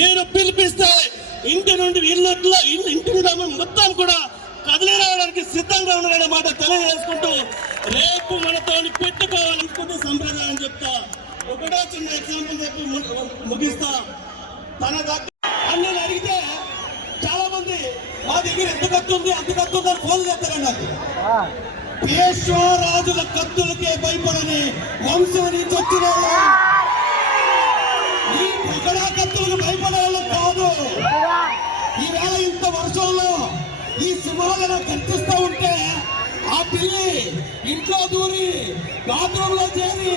నేను పిలిపిస్తే ఇంటి నుండి ఇల్లు- ఇంటి గ్రామం మొత్తం కూడా కదిలి రావడానికి సిద్ధంగా ఉన్నారనే మాట తెలియజేసుకుంటూ రేపు మనతో పెట్టుకోవాలనుకుంటే సంప్రదాయం చెప్తా. ఒకటో చిన్న ఎగ్జాంపుల్ చెప్పి ముగిస్తా. తన దగ్గర అడిగితే చాలా మంది మా దగ్గర ఎంత కత్తి ఉంది అంత కత్తి ఫోన్ చేస్తారండి నాకు. పేష్వారాజుల కత్తులకే భయపడని వంశం నుంచి వచ్చిన వర్షంలో ఈ సింహాలను కనిపిస్తూ ఉంటే ఆ పిల్లి ఇంట్లో దూరి బాత్రూమ్లో చేరి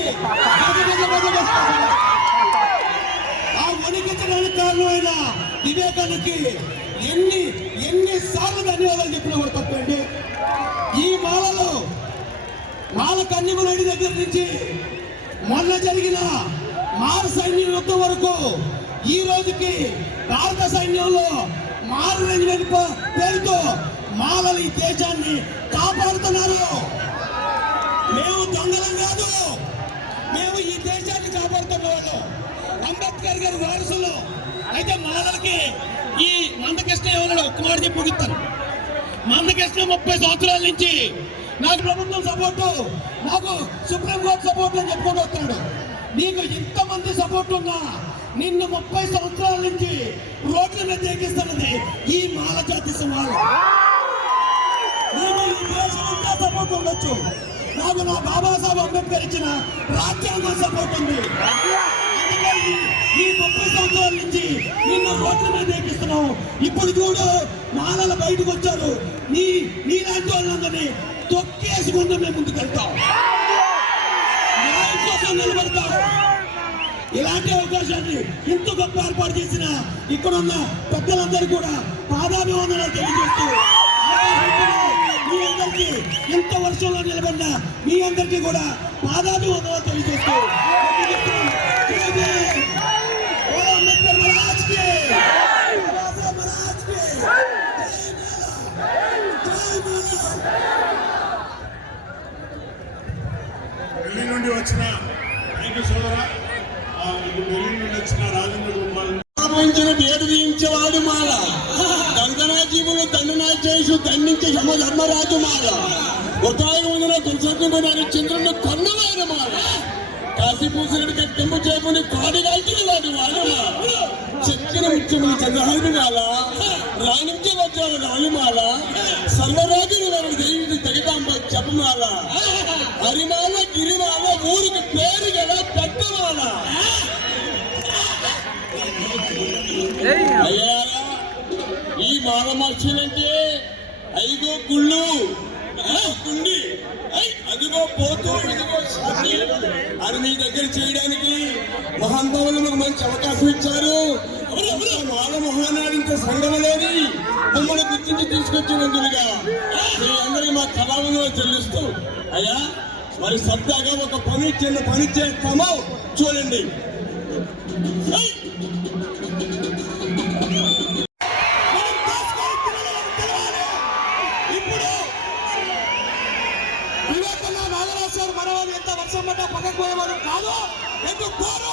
ఆ వణికించడానికి కారణమైన వివేకానికి ఎన్ని ఎన్ని సార్లు ధన్యవాదాలు చెప్పిన కూడా తప్పండి. ఈ మాలలో మాల కన్యమనేడి దగ్గర నుంచి మొన్న జరిగిన మార సైన్యం యుద్ధం వరకు ఈ రోజుకి భారత సైన్యంలో మారు రెజిమెంట్ పేరుతో మాలలు ఈ దేశాన్ని కాపాడుతున్నారు. మేము దొంగలం కాదు. మేము ఈ దేశాన్ని కాపాడుతున్న వాళ్ళు. అంబేద్కర్ గారి వారసులు. అయితే మాలలకి ఈ మందకృష్ణ ఎవరు? ఒక్క మాట చెప్పి ముగిస్తాను. మందకృష్ణ ముప్పై సంవత్సరాల నుంచి నాకు ప్రభుత్వం సపోర్టు నాకు సుప్రీంకోర్టు సపోర్ట్ అని చెప్పుకుంటూ వస్తున్నాడు. నీకు ఇంతమంది సపోర్ట్ ఉన్నా నిన్ను ముప్పై సంవత్సరాల నుంచి ఉండొచ్చు నాకు నా బాబాసాహెబ్ అంబేద్కర్ ఇచ్చిన రాజ్యాంగం సపోర్ట్ ఉంది. అందుకే ఈ- ఈ ముప్పై సంవత్సరాల నుంచి నిన్ను రోడ్ల మీద ఎక్కిస్తున్నావు. ఇప్పుడు చూడు మాలల బయటకు వచ్చారు. నీ నీలాంటి వాళ్ళందరినీ తొక్కేసుకుంటూ మేము ముందుకు వెళ్తాం. న్యాయం కోసం నిలబడతాం. ఇలాంటి అవకాశాన్ని ఇంత గొప్ప ఏర్పాటు చేసిన ఇక్కడ ఉన్న పెద్దలందరూ కూడా పాదాభివందనాలు తెలియజేస్తూ మీ అందరికీ ఇంత వర్షంలో నిలబడిన మీ అందరికీ కూడా పాదాలు పాదాభివందనాలు తెలియజేస్తూ ఢిల్లీ నుండి వచ్చిన థ్యాంక్ యూ సోదరా ఢిల్లీ నుండి వచ్చిన రాజేంద్ర గోపాల్ స్థాపించిన వేడు మాల. మాల దండనాజీవులు దండనా చేసు దండించే యమ ధర్మరాజు మాల. ఉపాయం ఉందిన దుర్సంగుడు చంద్రుడు కొన్నవాడు మాల. కాశీపూసరుడి కట్టెంపు చేపని కాడి కాల్చిన వాడు మాల చక్కెర ముత్యములు చంద్రహారి మాల. రాణించి వచ్చాడు రాణిమాల సర్వరాజుని వారిని దేవిని జగదాంబ చెప్పమాల హరిమాల గిరిమాల ఊరికి పేరు మాల మార్చాలంటే ఐదో గుళ్ళు గుండి అదిగో పోతూ ఇదిగో అని మీ దగ్గర చేయడానికి మహానుభావులు మాకు మంచి అవకాశం ఇచ్చారు. అంత మాల మహానాడింత సంఘంలోని మమ్మల్ని గుర్తించి తీసుకొచ్చినందులుగా. మీ అందరి మా కళావంలో చెల్లిస్తూ అయ్యా మరి సరదాగా ఒక పని చిన్న పని చేస్తామో. చూడండి. నాగరాజు ఎంత వర్షం పడ్డా పక్కకు పోయేవాళ్ళు కాదు. ఎందుకు కోరు